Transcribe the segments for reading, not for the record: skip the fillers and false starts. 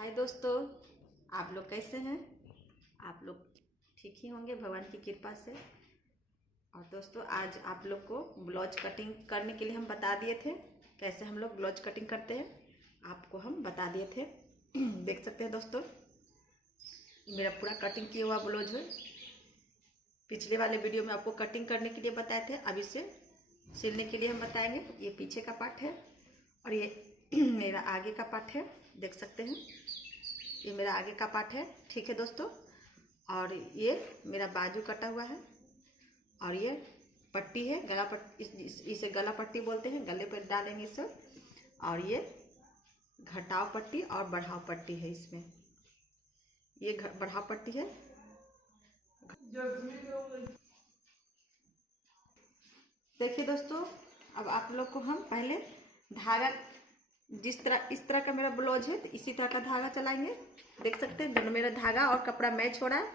हाय दोस्तों, आप लोग कैसे हैं। आप लोग ठीक ही होंगे भगवान की कृपा से। और दोस्तों, आज आप लोग को ब्लाउज कटिंग करने के लिए हम बता दिए थे कैसे हम लोग ब्लाउज कटिंग करते हैं। आपको हम बता दिए थे देख सकते हैं दोस्तों, मेरा पूरा कटिंग किया हुआ ब्लाउज है। पिछले वाले वीडियो में आपको कटिंग करने के लिए बताए थे, अब इसे सिलने के लिए हम बताएंगे। ये पीछे का पार्ट है और ये मेरा आगे का पार्ट है, देख सकते हैं। ये मेरा आगे का पार्ट है, ठीक है दोस्तों। और ये मेरा बाजू कटा हुआ है और ये पट्टी है, गला पट्टी, इसे गला पट्टी बोलते हैं, गले पर डालेंगे इसे। और ये घटाव पट्टी और बढ़ाव पट्टी है। इसमें ये बढ़ाव पट्टी है। देखिए दोस्तों, अब आप लोग को हम पहले धागा, जिस तरह इस तरह का मेरा ब्लाउज है तो इसी तरह का धागा चलाएंगे। देख सकते हैं दोनों मेरा धागा और कपड़ा मैच हो रहा है।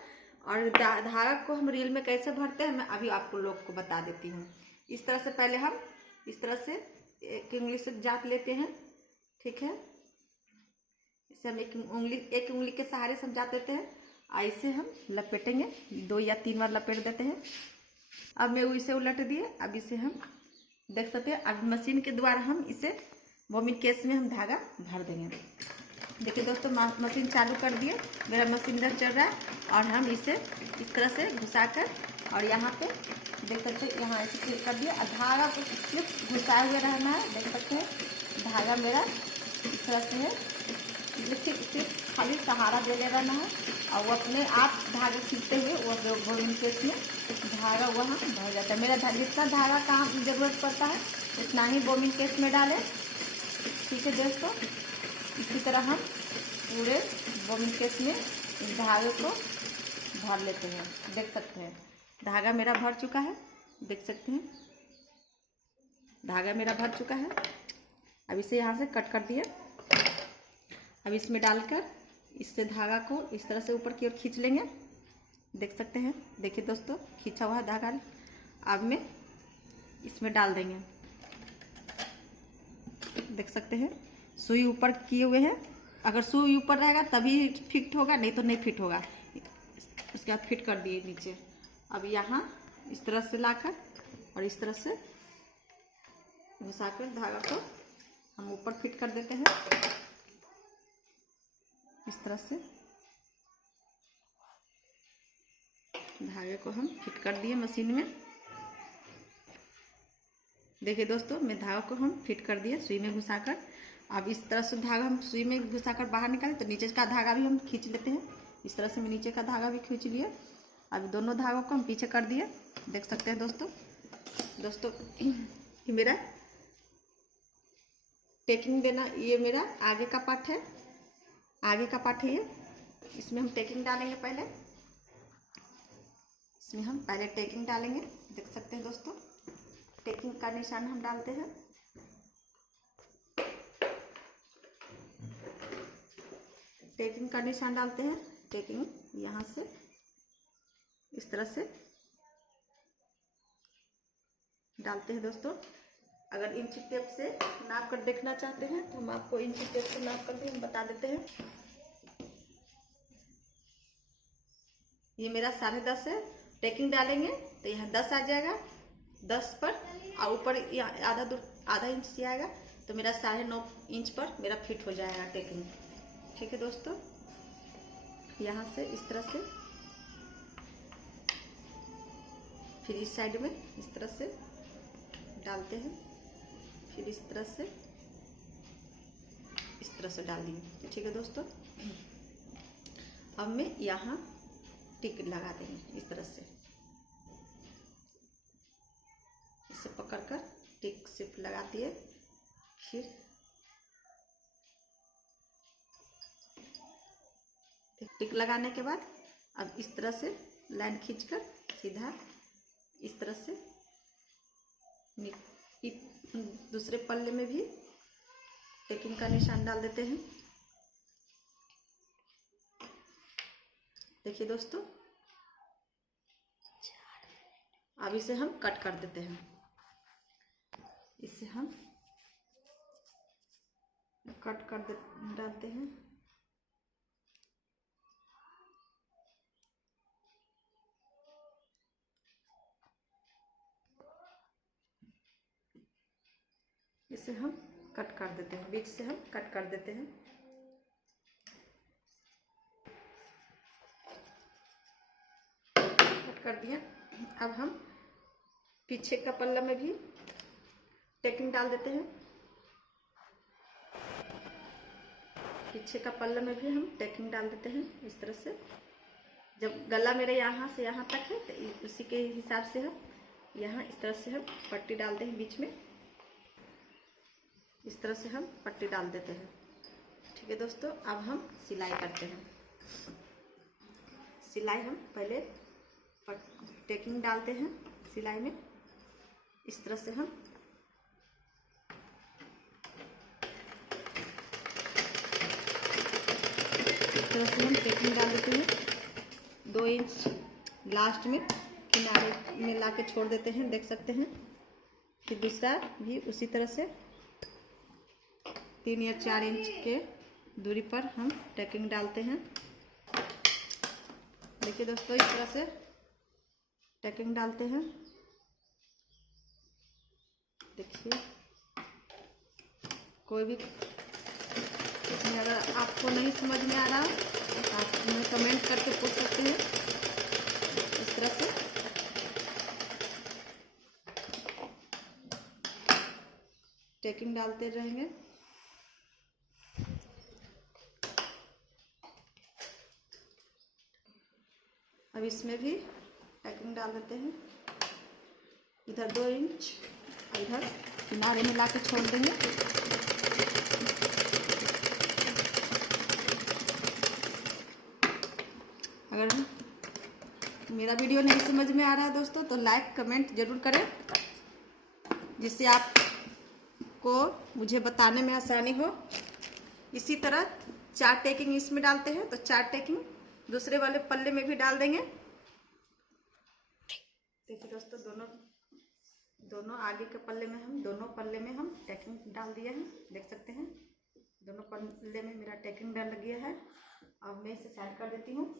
और धागा को हम रील में कैसे भरते हैं मैं अभी आपको लोग को बता देती हूँ। इस तरह से पहले हम इस तरह से एक उंगली से जात लेते हैं, ठीक है। इसे हम एक उंगली के सहारे से हम जात लेते हैं। ऐसे हम लपेटेंगे, 2 या 3 बार लपेट देते हैं। अब मैं इसे उलट दिए। अब इसे हम देख सकते हैं, अब मशीन के द्वारा हम इसे बॉबिन केस में हम धागा भर देंगे। देखिए दोस्तों, मशीन चालू कर दिए, मेरा मशीन इधर चल रहा है। और हम इसे इस तरह से घुसाकर और यहाँ पे देख सकते हैं, यहाँ ऐसे क्लिक कर दिए। और धागा को सिर्फ घुसाए हुए रहना है। देख सकते हैं धागा मेरा इस तरह से है, सिर्फ खाली सहारा दे रहना है। और वो अपने आप धागे खींचते हुए वो बॉबिन केस में धागा वहाँ भर जाता है। मेरा जितना धागा काम जरूरत पड़ता है उतना ही बॉबिन केस में डालें, ठीक है दोस्तों। इसी तरह हम पूरे बॉबिन केस में इस धागे को भर लेते हैं। देख सकते हैं धागा मेरा भर चुका है, देख सकते हैं धागा मेरा भर चुका है। अब इसे यहाँ से कट कर दिए। अब इसमें डालकर इससे धागा को इस तरह से ऊपर की ओर खींच लेंगे, देख सकते हैं। देखिए दोस्तों, खींचा हुआ धागा अब में इसमें डाल देंगे, देख सकते हैं। सुई ऊपर किए हुए हैं, अगर सुई ऊपर रहेगा तभी फिट होगा, नहीं तो नहीं फिट होगा। उसके बाद फिट कर दिए नीचे। अब यहाँ इस तरह से लाकर और इस तरह से घुसाकर धागा को हम ऊपर फिट कर देते हैं। इस तरह से धागे को हम फिट कर दिए मशीन में। देखिए दोस्तों, मैं धागा को हम फिट कर दिए सुई में घुसाकर। अब इस तरह से धागा हम सुई में घुसाकर बाहर निकालें तो नीचे का धागा भी हम खींच लेते हैं। इस तरह से मैं नीचे का धागा भी खींच लिए। अब दोनों धागों को हम पीछे कर दिए, देख सकते हैं दोस्तों ये मेरा टेकिंग देना, ये मेरा आगे का पार्ट है, आगे का पार्ट है ये। इसमें हम टेकिंग डालेंगे पहले, इसमें हम पहले टेकिंग डालेंगे। देख सकते हैं दोस्तों, टेकिंग का निशान हम डालते हैं। टेकिंग का निशान डालते हैं। टेकिंग यहाँ से इस तरह से डालते हैं दोस्तों। अगर इंची टेप से नाप कर देखना चाहते हैं तो हम आपको इंची टेप से नाप कर भी हम बता देते हैं। ये मेरा 10.5 है। टेकिंग डालेंगे तो यहाँ 10 आ जाएगा, 10 पर और ऊपर आधा इंच से आएगा तो मेरा 9.5 इंच पर मेरा फिट हो जाएगा टेकिंग, ठीक है दोस्तों। यहाँ से इस तरह से, फिर इस साइड में इस तरह से डालते हैं, फिर इस तरह से डाल दिए, ठीक है दोस्तों। अब मैं यहाँ टिक लगा देंगे इस तरह से, इसे पकड़कर टिक सिर्फ लगा दिए। फिर टिक लगाने के बाद अब इस तरह से लाइन खींचकर सीधा इस तरह से दूसरे पल्ले में भी टेकिंग का निशान डाल देते हैं। देखिए दोस्तों, अब इसे हम कट कर देते हैं। इसे हम कट कर डालते हैं। से हम कट कर देते हैं, बीच से हम कट कर देते हैं। कट कर दिया। अब हम पीछे का पल्ला में भी टेकिंग डाल देते हैं। पीछे का पल्ला में भी हम टेकिंग डाल देते हैं इस तरह से। जब गला मेरे यहाँ से यहाँ तक है तो उसी के हिसाब से हम यहाँ इस तरह से हम पट्टी डालते हैं बीच में। इस तरह से हम पट्टी डाल देते हैं। ठीक है दोस्तों, अब हम सिलाई करते हैं। सिलाई हम पहले टेकिंग डालते हैं सिलाई में। इस तरह से हम टेकिंग डाल देते हैं। 2 इंच लास्ट में किनारे में ला के छोड़ देते हैं, देख सकते हैं। फिर दूसरा भी उसी तरह से 3 या 4 इंच के दूरी पर हम टेकिंग डालते हैं। देखिए दोस्तों, इस तरह से टेकिंग डालते हैं। देखिए, कोई भी अगर आपको नहीं समझ में आ रहा तो आप हमें कमेंट करके पूछ सकते हैं। इस तरह से टेकिंग डालते रहेंगे। अब इसमें भी टेकिंग डाल देते हैं। इधर 2 इंच और इधर किनारे में ला के छोड़ देंगे। अगर मेरा वीडियो नहीं समझ में आ रहा है दोस्तों तो लाइक कमेंट जरूर करें, जिससे आपको मुझे बताने में आसानी हो। इसी तरह 4 टेकिंग इसमें डालते हैं तो 4 टेकिंग दूसरे वाले पल्ले में भी डाल देंगे। देखिए दोस्तों, दोनों आगे के पल्ले में दोनों पल्ले में हम टेकिंग डाल दिए हैं, देख सकते हैं। दोनों पल्ले में मेरा टेकिंग डाल गया है। अब मैं इसे साइड कर देती हूँ।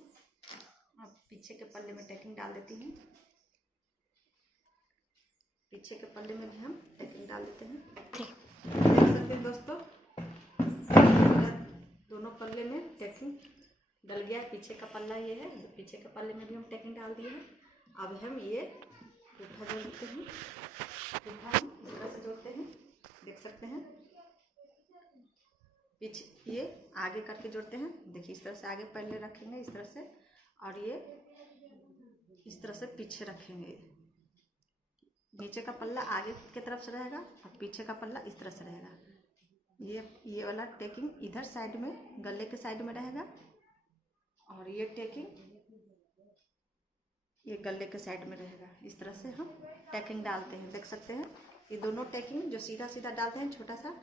अब पीछे के पल्ले में टेकिंग डाल देती हूँ। पीछे के पल्ले में भी हम टेकिंग डाल देते हैं। देख सकते हैं दोस्तों, दोनों पल्ले में टेकिंग डल गया। पीछे का पल्ला ये है, पीछे के पल्ले में भी हम टेकिंग डाल दिए हैं। अब हम ये पुट्ठा जोड़ते हैं। पुट्ठा हम इस तरह से जोड़ते हैं, देख सकते हैं। पीछे ये आगे करके जोड़ते हैं। देखिए, इस तरह से आगे पहले रखेंगे इस तरह से, और ये इस तरह से पीछे रखेंगे। नीचे का पल्ला आगे की तरफ से रहेगा और पीछे का पल्ला इस तरह से रहेगा। ये वाला टेकिंग इधर साइड में गले के साइड में रहेगा और ये टेकिंग ये गले के साइड में रहेगा। इस तरह से हम टेकिंग डालते हैं, देख सकते हैं। ये दोनों टेकिंग जो सीधा सीधा डालते हैं छोटा सा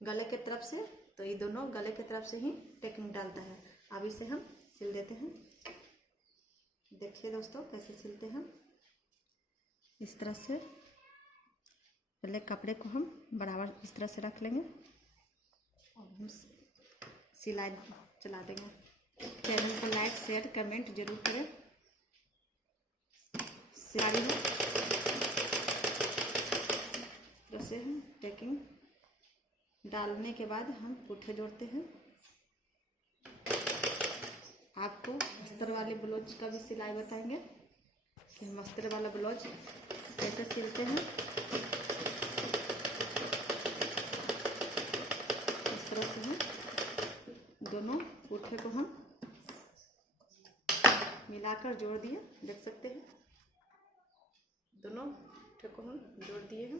गले के तरफ से, तो ये दोनों गले के तरफ से ही टेकिंग डालता है। अब इसे हम सिल देते हैं। देखिए दोस्तों, कैसे सिलते हैं। इस तरह से पहले कपड़े को हम बराबर इस तरह से रख लेंगे और हम सिलाई चला देंगे। चैनल को लाइक शेयर कमेंट जरूर करें। सिलाई है जैसे हम टेकिंग डालने के बाद हम पुट्ठे जोड़ते हैं। आपको अस्तर वाले ब्लाउज का भी सिलाई बताएंगे कि हम अस्तर वाला ब्लाउज कैसे सिलते हैं। इस तरह से हम दोनों पुट्ठे को हम मिलाकर जोड़ दिए, देख सकते हैं। दोनों पुट्ठे को हम जोड़ दिए हैं।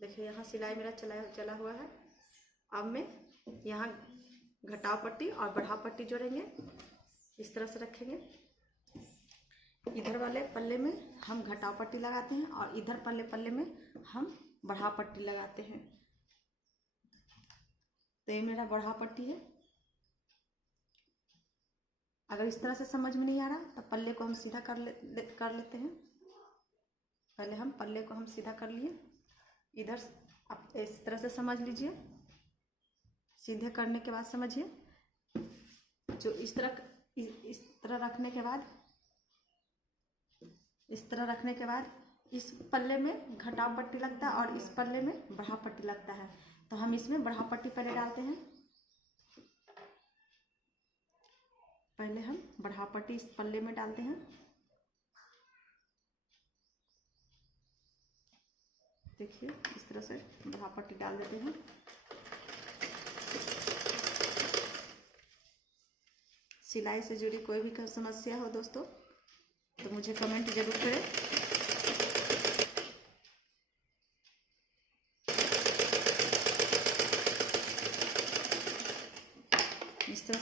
देखिए, यहाँ सिलाई मेरा चला हुआ है। अब मैं यहाँ घटाव पट्टी और बढ़ाव पट्टी जोड़ेंगे। इस तरह से रखेंगे। इधर वाले पल्ले में हम घटाव पट्टी लगाते हैं और इधर पल्ले में हम बढ़ाव पट्टी लगाते हैं। तो ये मेरा बढ़ाव पट्टी है। अगर इस तरह से समझ में नहीं आ रहा तो पल्ले को हम सीधा कर लेते हैं। पहले हम पल्ले को हम सीधा कर लिए। इधर आप इस तरह से समझ लीजिए। सीधे करने के बाद समझिए, जो इस तरह रखने के बाद इस पल्ले में घटाव पट्टी लगता है और इस पल्ले में बढ़ाव पट्टी लगता है। तो हम इसमें बढ़ाव पट्टी पहले डालते हैं। पहले हम बढ़ाव पट्टी इस पल्ले में डालते हैं। देखिए इस तरह से बढ़ाव पट्टी डाल देते हैं। सिलाई से जुड़ी कोई भी समस्या हो दोस्तों तो मुझे कमेंट जरूर करें। इस तरह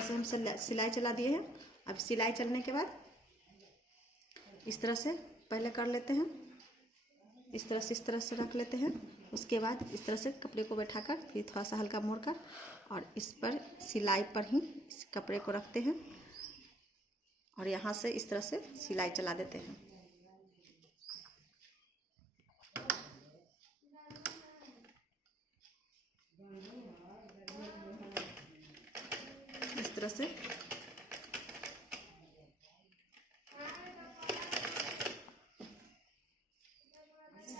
से हम सिलाई चला दिए हैं। अब सिलाई चलने के बाद इस तरह से पहले कर लेते हैं। इस तरह से रख लेते हैं। उसके बाद इस तरह से कपड़े को बैठाकर फिर थोड़ा सा हल्का मोड़कर और इस पर सिलाई पर ही इस कपड़े को रखते हैं और यहाँ से इस तरह से सिलाई चला देते हैं। इस तरह से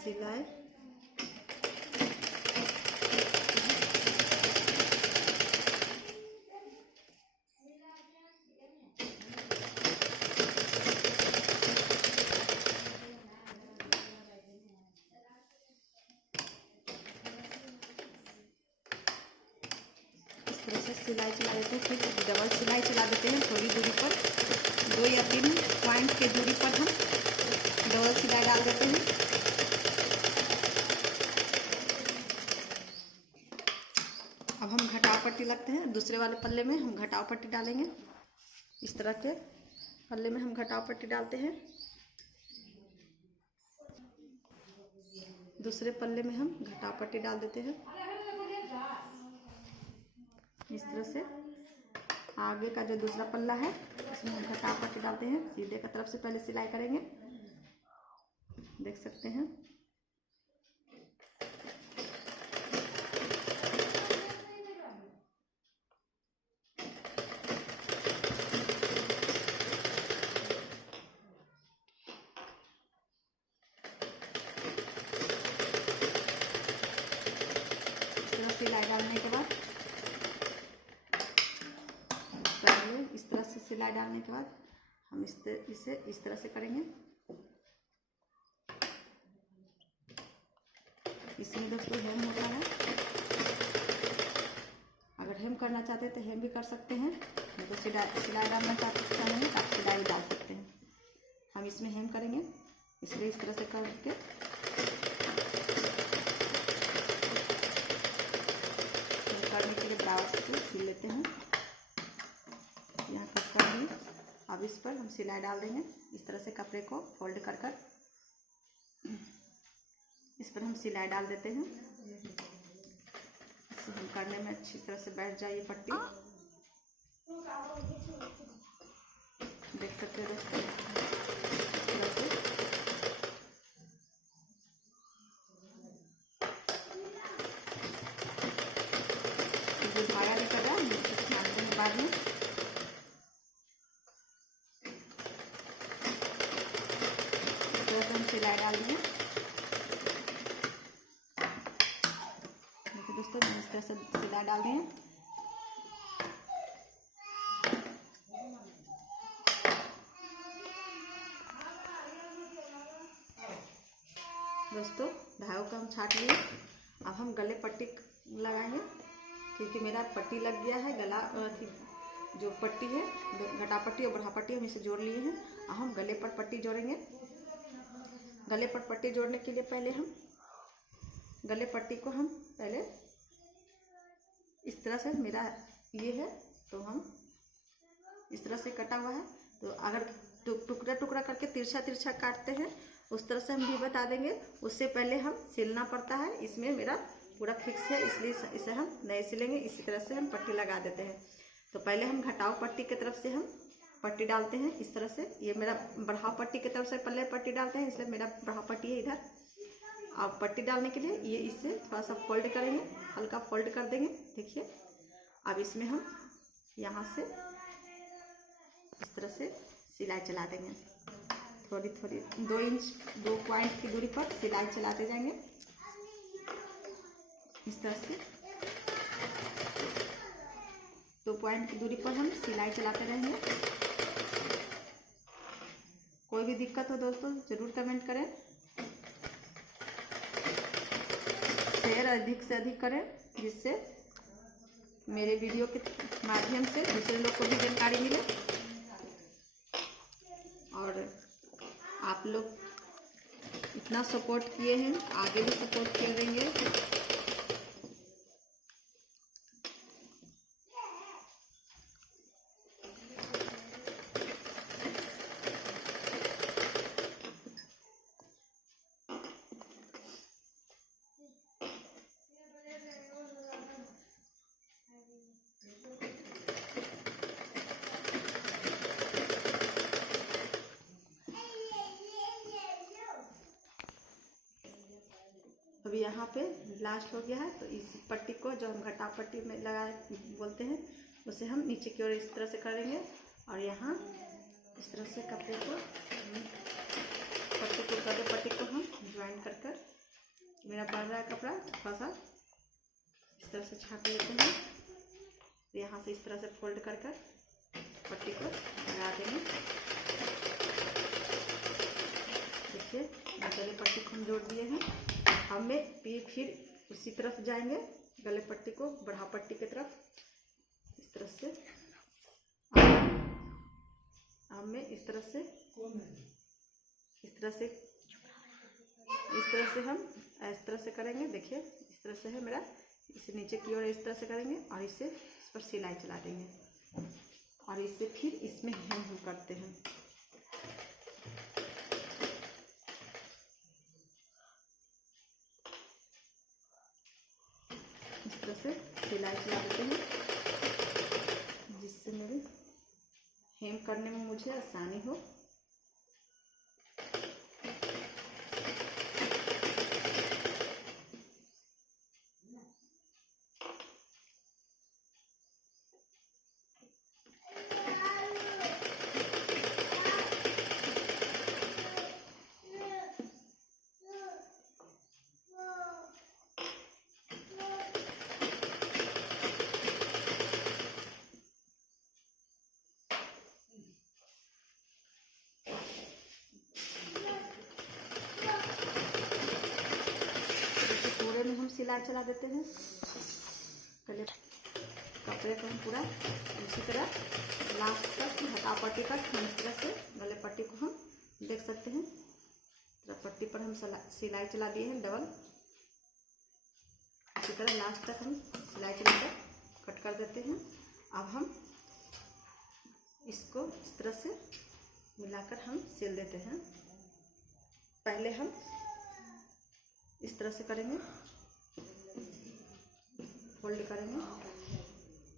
सिलाई सिलाई चला देते हैं। फिर डबल सिलाई चला देते हैं थोड़ी दूरी पर, 2 या 3 पॉइंट के दूरी पर हम डबल सिलाई डाल देते हैं। अब हम घटाव पट्टी लगते हैं। दूसरे वाले पल्ले में हम घटाव पट्टी डालेंगे। इस तरह के पल्ले में हम घटाव पट्टी डालते हैं। दूसरे पल्ले में हम घटाव पट्टी डाल देते हैं। इस तरह से आगे का जो दूसरा पल्ला है उसमें हम घटाव पट्टी डालते हैं। सीधे की तरफ से पहले सिलाई करेंगे, देख सकते हैं। इस तरह सिलाई डालने के बाद इस तरह से सिलाई डालने के बाद हम इसे इस तरह से करेंगे। इसमें दोस्तों हेम होता है। अगर हेम करना चाहते हैं तो हेम भी कर सकते हैं, नहीं तो सिलाई डालना चाहते हैं तो आप सिलाई भी डाल सकते हैं। हम इसमें हेम करेंगे, इसलिए इस तरह से करके करने के लिए ब्लाउज को सिल लेते हैं। यहाँ कट कर दिए। अब इस पर हम सिलाई डाल देंगे। इस तरह से कपड़े को फोल्ड कर कर इस पर हम सिलाई डाल देते हैं। इसे हम करने में अच्छी तरह से बैठ जाए ये पट्टी, देख सकते हैं दोस्तों। इस तरह से जो धागा निकल रहा है उसे छानने के बाद में हम सिलाई डाल देंगे। देखिए दोस्तों मैंने इस तरह से सिलाई डाल दी है। दोस्तों धागों को हम छाट लिए। अब हम गले पट्टी लगाएंगे, क्योंकि मेरा पट्टी लग गया है। गला जो पट्टी है, घटा पट्टी और बढ़ा पट्टी हम इसे जोड़ लिए हैं। अब हम गले पर पट्टी जोड़ेंगे। गले पर पट्टी जोड़ने के लिए पहले हम गले पट्टी को हम पहले इस तरह से, मेरा ये है तो हम इस तरह से कटा हुआ है, तो अगर टुकड़ा टुकड़ा करके तिरछा तिरछा काटते हैं उस तरह से हम भी बता देंगे। उससे पहले हम सिलना पड़ता है। इसमें मेरा पूरा फिक्स है, इसलिए इसे हम नहीं सिलेंगे। इसी तरह से हम पट्टी लगा देते हैं। तो पहले हम घटाव पट्टी की तरफ से हम पट्टी डालते हैं इस तरह से। ये मेरा बढ़ाव पट्टी की तरफ से पहले पट्टी डालते हैं, इसलिए मेरा बढ़ाव पट्टी है इधर। अब पट्टी डालने के लिए ये इससे थोड़ा सा फोल्ड करेंगे, हल्का फोल्ड कर देंगे। देखिए अब इसमें हम यहाँ से इस तरह से सिलाई चला देंगे। थोड़ी थोड़ी 2 इंच 2 पॉइंट की दूरी पर सिलाई चलाते जाएंगे इस तरह से। 2 पॉइंट की दूरी पर हम सिलाई चलाते रहेंगे। कोई भी दिक्कत हो दोस्तों ज़रूर कमेंट करें, शेयर अधिक से अधिक करें, जिससे मेरे वीडियो के माध्यम से दूसरे लोग को भी जानकारी मिले। और आप लोग इतना सपोर्ट किए हैं, आगे भी सपोर्ट किए रहेंगे। अभी यहाँ पे लास्ट हो गया है, तो इस पट्टी को जो हम घटा पट्टी में लगाए बोलते हैं, उसे हम नीचे की ओर इस तरह से करेंगे और यहाँ इस तरह से कपड़े को पट्टी को हम ज्वाइन कर कर, मेरा बढ़ रहा है कपड़ा थोड़ा सा, इस तरह से छाप लेते हैं। यहाँ से इस तरह से फोल्ड कर कर पट्टी को लगा देंगे। देखिए गले पट्टी को हम जोड़ दिए हैं। हमें फिर उसी तरफ जाएंगे, गले पट्टी को बढ़ा पट्टी की तरफ इस तरह से हमें इस तरह से हम इस तरह से करेंगे। देखिए इस तरह से है मेरा, इसे नीचे की ओर इस तरह से करेंगे और इसे इस पर सिलाई चला देंगे और इसे फिर इसमें हम करते हैं। इस तरह से सिलाई चला देते हैं, जिससे मेरे हेम करने में मुझे आसानी हो। में हम सिलाई चला देते हैं। गले कपड़े को हम पूरा इसी तरह लास्ट तक हटा पट्टी तक हम इस तरह से गले पट्टी को हम देख सकते हैं। तरह पट्टी पर हम सिलाई चला दिए हैं डबल। इसी तरह लास्ट तक हम सिलाई चलाकर कट कर देते हैं। अब हम इसको इस तरह से मिलाकर हम सिल देते हैं। पहले हम इस तरह से करेंगे, फोल्ड करेंगे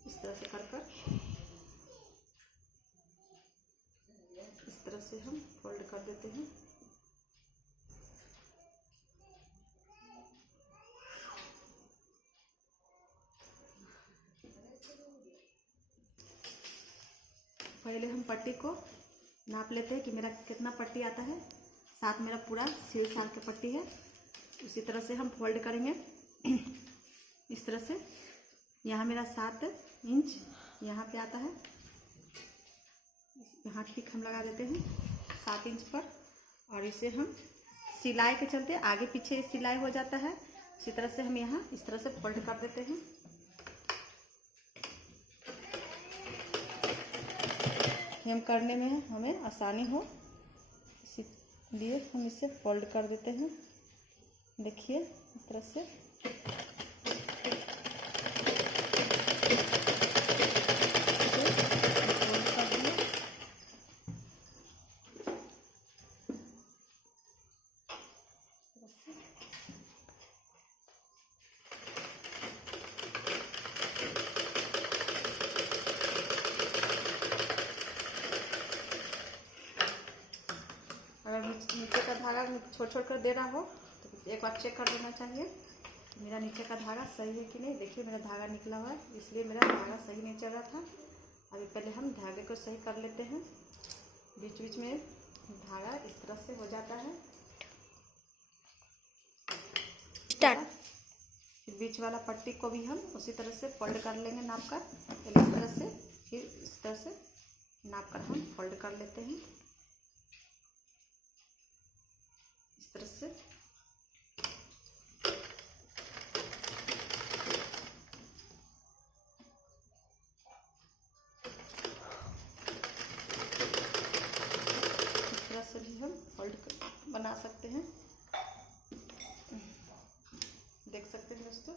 इस तरह से कर कर, इस तरह से हम फोल्ड कर देते हैं। पहले हम पट्टी को नाप लेते हैं कि मेरा कितना पट्टी आता है। साथ मेरा पूरा सिल साल का पट्टी है। उसी तरह से हम फोल्ड करेंगे इस तरह से। यहाँ मेरा 7 इंच यहाँ पे आता है। यहाँ ठीक हम लगा देते हैं 7 इंच पर, और इसे हम सिलाई के चलते आगे पीछे सिलाई हो जाता है। इसी तरह से हम यहाँ इस तरह से फोल्ड कर देते हैं। हेम करने में हमें आसानी हो, इसलिए हम इसे फोल्ड कर देते हैं। देखिए इस तरह से। अगर नीचे का धागा छोड़ छोड़ कर दे रहा हो तो एक बार चेक कर लेना चाहिए मेरा नीचे का धागा सही है कि नहीं। देखिए मेरा धागा निकला हुआ है, इसलिए मेरा धागा सही नहीं चल रहा था। अभी पहले हम धागे को सही कर लेते हैं। बीच बीच में धागा इस तरह से हो जाता है। स्टार्ट। फिर बीच वाला पट्टी को भी हम उसी तरह से फोल्ड कर लेंगे नाप कर। पहले इस तरह से, फिर इस तरह से नाप कर हम फोल्ड कर लेते हैं इस तरह से। इस तरह से भी हम फोल्ड बना सकते हैं। देख सकते हैं दोस्तों।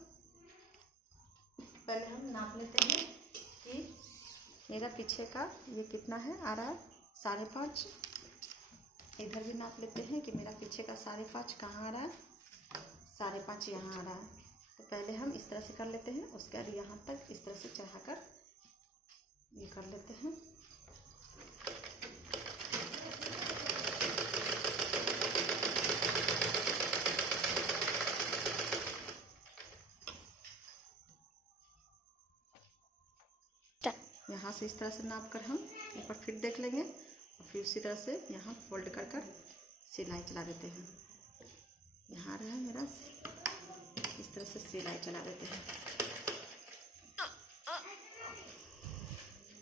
पहले हम नाप लेते हैं कि मेरा पीछे का ये कितना है, आ रहा है 5.5। इधर भी नाप लेते हैं कि मेरा पीछे का 5.5 कहाँ आ रहा है, 5.5 यहाँ आ रहा है। तो पहले हम इस तरह से कर लेते हैं, उसके बाद यहाँ तक इस तरह से चढ़ाकर ये कर लेते हैं। यहाँ से इस तरह से नाप कर हम एक बार फिर देख लेंगे और फिर उसी तरह से यहाँ फोल्ड कर कर सिलाई चला देते हैं। यहाँ रहा है मेरा, इस तरह से सिलाई चला देते हैं।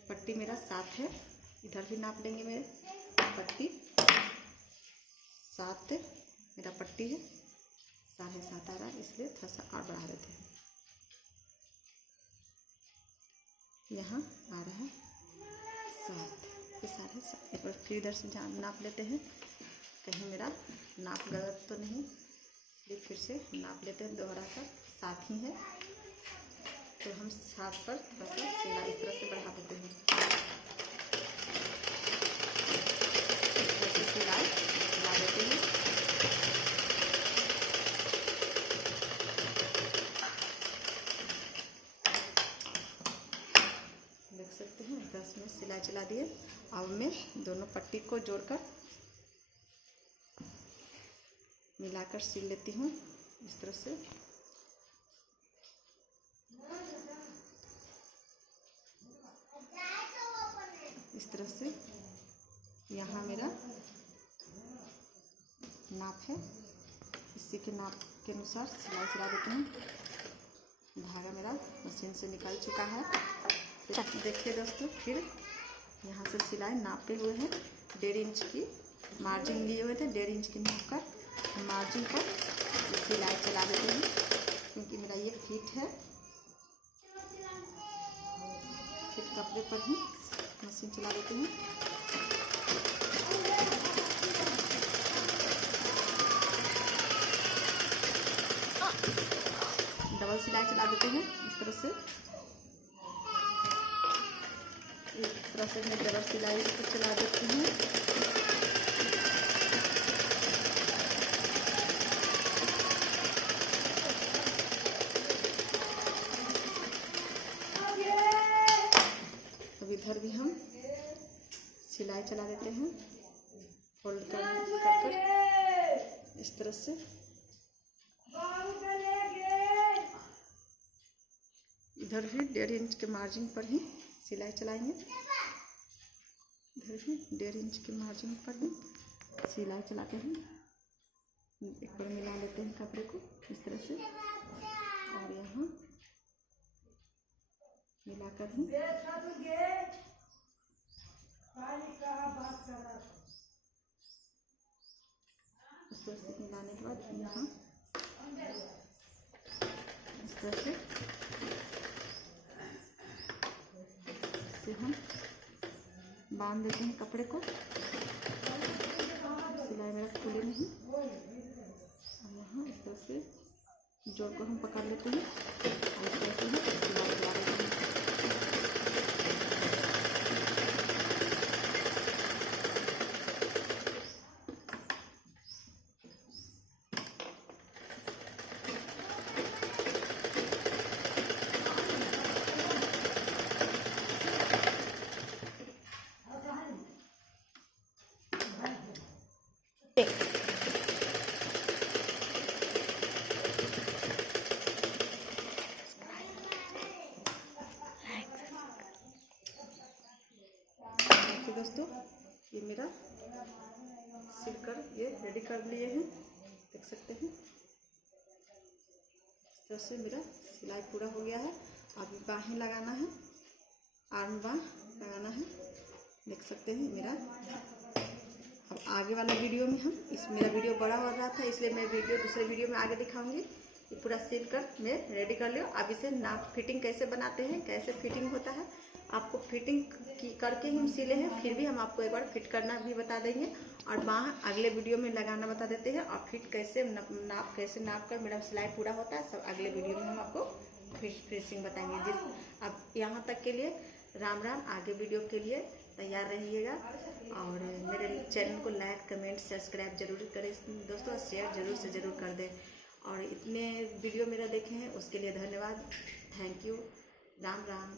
पट्टी मेरा 7 है, इधर भी नाप लेंगे। मेरे पट्टी 7 मेरा पट्टी है, 7.5 आ रहा है, इसलिए थोड़ा सा और बढ़ा देते हैं। यहाँ आ रहा है 7, ये 7.5। एक बार फिर इधर से नाप लेते हैं, कहीं मेरा नाप गलत तो नहीं, इसलिए फिर से नाप लेते हैं दोहरा कर। 7 ही है, तो हम 7 पर थोड़ा सा सिलाई इस तरह से बढ़ा देते हैं। इस तरह से सिलाई चला देते हैं। देख सकते हैं इस तरह से मैं सिलाई चला दिए। अब मैं दोनों पट्टी को जोड़कर मिलाकर सिल लेती हूँ इस तरह से। इस तरह से यहाँ मेरा नाप है, इसी के नाप के अनुसार सिलाई चला देते हैं। धागा मेरा मशीन से निकल चुका है। देखिए दोस्तों, फिर यहाँ से सिलाई नापे हुए हैं, 1.5 इंच की मार्जिन लिए हुए थे। 1.5 इंच की नाप कर मार्जिन पर सिलाई चला देते हैं, क्योंकि मेरा ये फिट है। फिर कपड़े पर ही मशीन चला देते हैं। डबल सिलाई चला देते हैं इस तरह से। इस तरह से मैं डबल सिलाई इसको चला देती हूँ। अब इधर भी हम सिलाई चला देते हैं, फोल्ड कर इस तरह से। इधर भी 1.5 इंच के मार्जिन पर ही सिलाई चलाएंगे। इधर भी 1.5 इंच के मार्जिन पर ही सिलाई चलाते हैं। एक बार मिला लेते हैं कपड़े को इस तरह से, और यहाँ मिलाकर ही इस तरह से मिलाने के बाद यहाँ इस तरह से हम बांध देते हैं कपड़े को। सिलाई मेरा खुले नहीं, और यहाँ इस तरह से जोड़ को हम पकड़ लेते हैं और इस तरह से हम सिलाई चला देते हैं। दोस्तों, ये मेरा सिल कर ये रेडी कर लिए हैं, देख सकते हैं। इस तरह से मेरा सिलाई पूरा हो गया है। अभी बाहें लगाना है, आर्म बाह लगाना है, देख सकते हैं मेरा। अब आगे वाला वीडियो में मेरा वीडियो बड़ा हो रहा था, इसलिए मैं वीडियो दूसरे वीडियो में आगे दिखाऊंगी। ये पूरा सिल कर मैं रेडी कर लियो। अब इसे नाप फिटिंग कैसे बनाते हैं, कैसे फिटिंग होता है, आपको फिटिंग करके ही हम सिले हैं, फिर भी हम आपको एक बार फिट करना भी बता देंगे। और बाह अगले वीडियो में लगाना बता देते हैं, और फिट कैसे नाप कर मेरा सिलाई पूरा होता है, सब अगले वीडियो में हम आपको फिनिशिंग बताएंगे। अब यहाँ तक के लिए राम राम। आगे वीडियो के लिए तैयार रहिएगा, और मेरे चैनल को लाइक कमेंट सब्सक्राइब जरूर करें दोस्तों, और शेयर जरूर से ज़रूर कर दें। और इतने वीडियो मेरा देखे हैं उसके लिए धन्यवाद, थैंक यू, राम राम।